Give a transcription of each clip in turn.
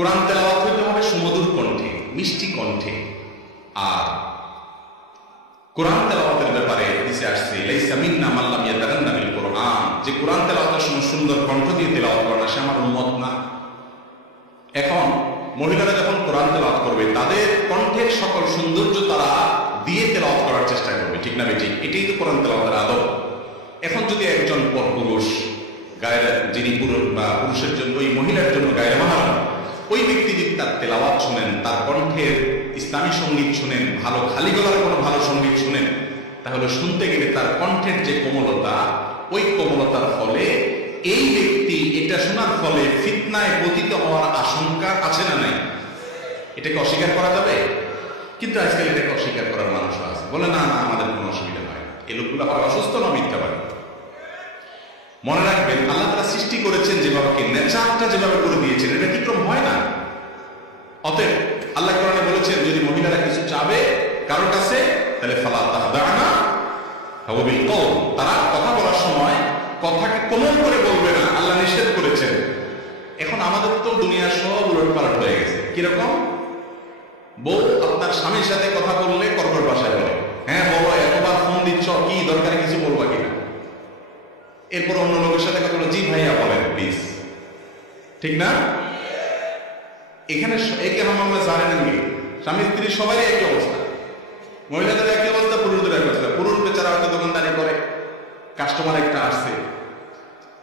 কোরআন তেলাওয়াত হইতে হবে সুমধুর কণ্ঠে, মিষ্টি কণ্ঠে। আর কোরআন তেলাওয়াতের ব্যাপারে হাদিসে আসছে লাইসা মিন্না মান লাম ইয়াতাগান্না বিল কোরআন, যে কোরআন তেলাওয়াতের সময় সুন্দর কণ্ঠ দিয়ে তেলাওয়াত করে না, সে আমার উম্মত না। এখন মহিলারা যখন কোরআন তেলাওয়াত করবে তাদের কণ্ঠের সকল সৌন্দর্য তারা দিয়ে তেলাওয়াত করার চেষ্টা করবে, ঠিক না বেঠিক? এটাই তো কোরআন তেলাওয়াতের আদব। এখন যদি একজন পুরুষ গায়ের, যিনি পুরুষ বা পুরুষের জন্য, ওই মহিলার জন্য গায়ের মাহারাম, ওই ব্যক্তি যদি তার তেলাওয়াত শুনেন, তার কণ্ঠের ইসলামী সঙ্গীত শুনেন, ভালো খালি গলার কোনো ভালো সঙ্গীত শুনেন, তাহলে শুনতে গেলে তার কণ্ঠের যে কোমলতা, ওই কোমলতার ফলে এই ব্যক্তি এটা শোনার ফলে ফিতনায় পতিত হওয়ার আশঙ্কা আছে না নাই? এটাকে অস্বীকার করা যাবে? কিন্তু আজকাল এটাকে অস্বীকার করার মানুষও আছে, বলে না না আমাদের কোনো অসুবিধা হয় না। এই লোকগুলো হয় অসুস্থ না মিথ্যাবাদী। মনে রাখবেন, আল্লাহ তাআলা সৃষ্টি করেছেন যেভাবে, নেচারটা যেভাবে করে দিয়েছেন, এটা ব্যতিক্রম হয় না। অতএব আল্লাহ কোরআনে বলেছেন যদি মহিলারা কিছু চাবে কারোর কাছে, তাহলে ফালা তাহদানা বিল কওল, তারা কথা বলার সময় কথাকে কোমল করে বলবে না, আল্লাহ নিষেধ করেছেন। এখন আমাদের তো দুনিয়ার সব উলটপালট হয়ে গেছে। কিরকম? বউ আপনার স্বামীর সাথে কথা বললে কর্কট ভাষায় বলে, হ্যাঁ বলো, একবার ফোন দিচ্ছ, কি দরকারে কিছু বলবা কিনা। এরপর অন্য লোকের সাথে কথা বলো, জি ভাইয়া বলেন প্লিজ, ঠিক না? এখানে একে আমরা জানেন কি, স্বামী স্ত্রী সবাই একই অবস্থা, মহিলাদের একই অবস্থা, পুরুষদের একই অবস্থা। পুরুষ বেচারা হয়তো দোকানদারি করে, কাস্টমার একটা আসছে,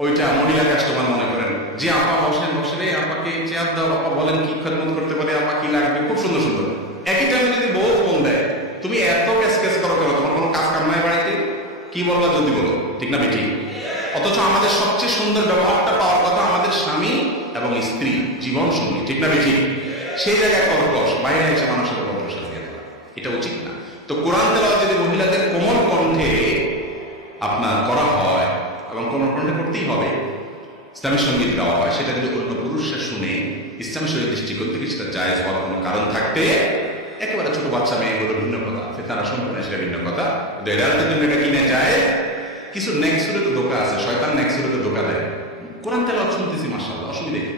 ওইটা মহিলা কাস্টমার মনে করেন, জি আপা বসেন, বসেন, এই আপাকে চেয়ার দাও, আপা বলেন কি খেদমত করতে পারে, আপা কি লাগবে, খুব সুন্দর সুন্দর। একই টাইমে যদি বউ ফোন দেয়, তুমি এত ক্যাশ ক্যাশ করো কেন, তোমার কোনো কাজ কাম নাই বাড়িতে, কি বলবা যদি বলো, ঠিক না বেঠিক? অথচ আমাদের সবচেয়ে সুন্দর ব্যবহারটা পাওয়ার কথা আমাদের স্বামী এবং স্ত্রী, জীবন সঙ্গী, ঠিক না বেঠিক? সেই জায়গায় কর্কশ, বাইরে এসে মানুষের কর্কশ আছে, এটা উচিত না। তো কোরআন তেলাওয়াত যদি মহিলাদের কোমল কণ্ঠে আপনার করা হয়, এবং কোমল কণ্ঠে করতেই হবে, ইসলামী সঙ্গীত গাওয়া হয়, সেটা যদি অন্য পুরুষরা শুনে ইসলামী শরীয়তের দৃষ্টিকোণ থেকে সেটা জায়েজ হওয়ার কোনো কারণ থাকতে, একেবারে ছোট বাচ্চা মেয়ে হলো ভিন্ন কথা, তারা সম্পূর্ণ সেটা ভিন্ন কথা। এরাদের জন্য এটা কিনে যায়। কিছু নেক্সুরে তো ধোকা আছে, শয়তান নেক্সুরে তো ধোকা দেয়। কোরআন তেলাওয়াত শুনতেছি মাশাআল্লাহ, অসুবিধা কি?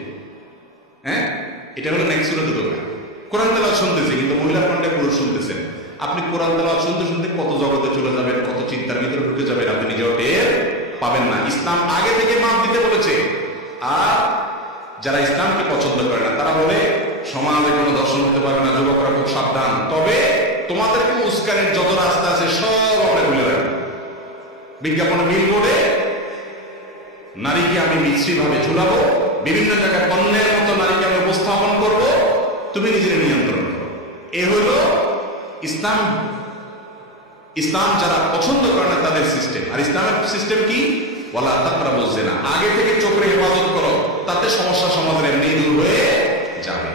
হ্যাঁ, এটা হলো নেক্সুরে তো ধোকা। কোরআন তেলাওয়াত শুনতেছি, কিন্তু মহিলার কণ্ঠে পুরুষ শুনতেছেন। আপনি কোরআন তেলাওয়াত শুনতে শুনতে কত জগতে চলে যাবেন, কত চিন্তার ভিতরে ঢুকে যাবেন, আপনি নিজেও টের পাবেন না। ইসলাম আগে থেকে মাপ দিতে বলেছে। আর যারা ইসলামকে পছন্দ করে না, তারা বলে সমাজে কোনো দর্শন হতে পারবে না, যুবকরা খুব সাবধান। তবে তোমাদেরকে উস্কানির যত রাস্তা আছে সব আমরা ভুলে রাখবো। বিজ্ঞাপনে বিলবোর্ডে নারীকে আমি বিশ্রী ভাবে ঝুলাবো, বিভিন্ন জায়গায় পণ্যের মতো নারীকে আমি উপস্থাপন করবো, তুমি নিজের নিয়ন্ত্রণ করো। এ হলো ইসলাম। ইসলাম যারা পছন্দ করে না তাদের সিস্টেম। আর ইসলামের সিস্টেম কি? ওয়ালা তাকরাবুজ জিনা, আগে থেকে চোখের হেফাজত করো, তাতে সমস্যা সমাধান এমনি দূর হয়ে যাবে।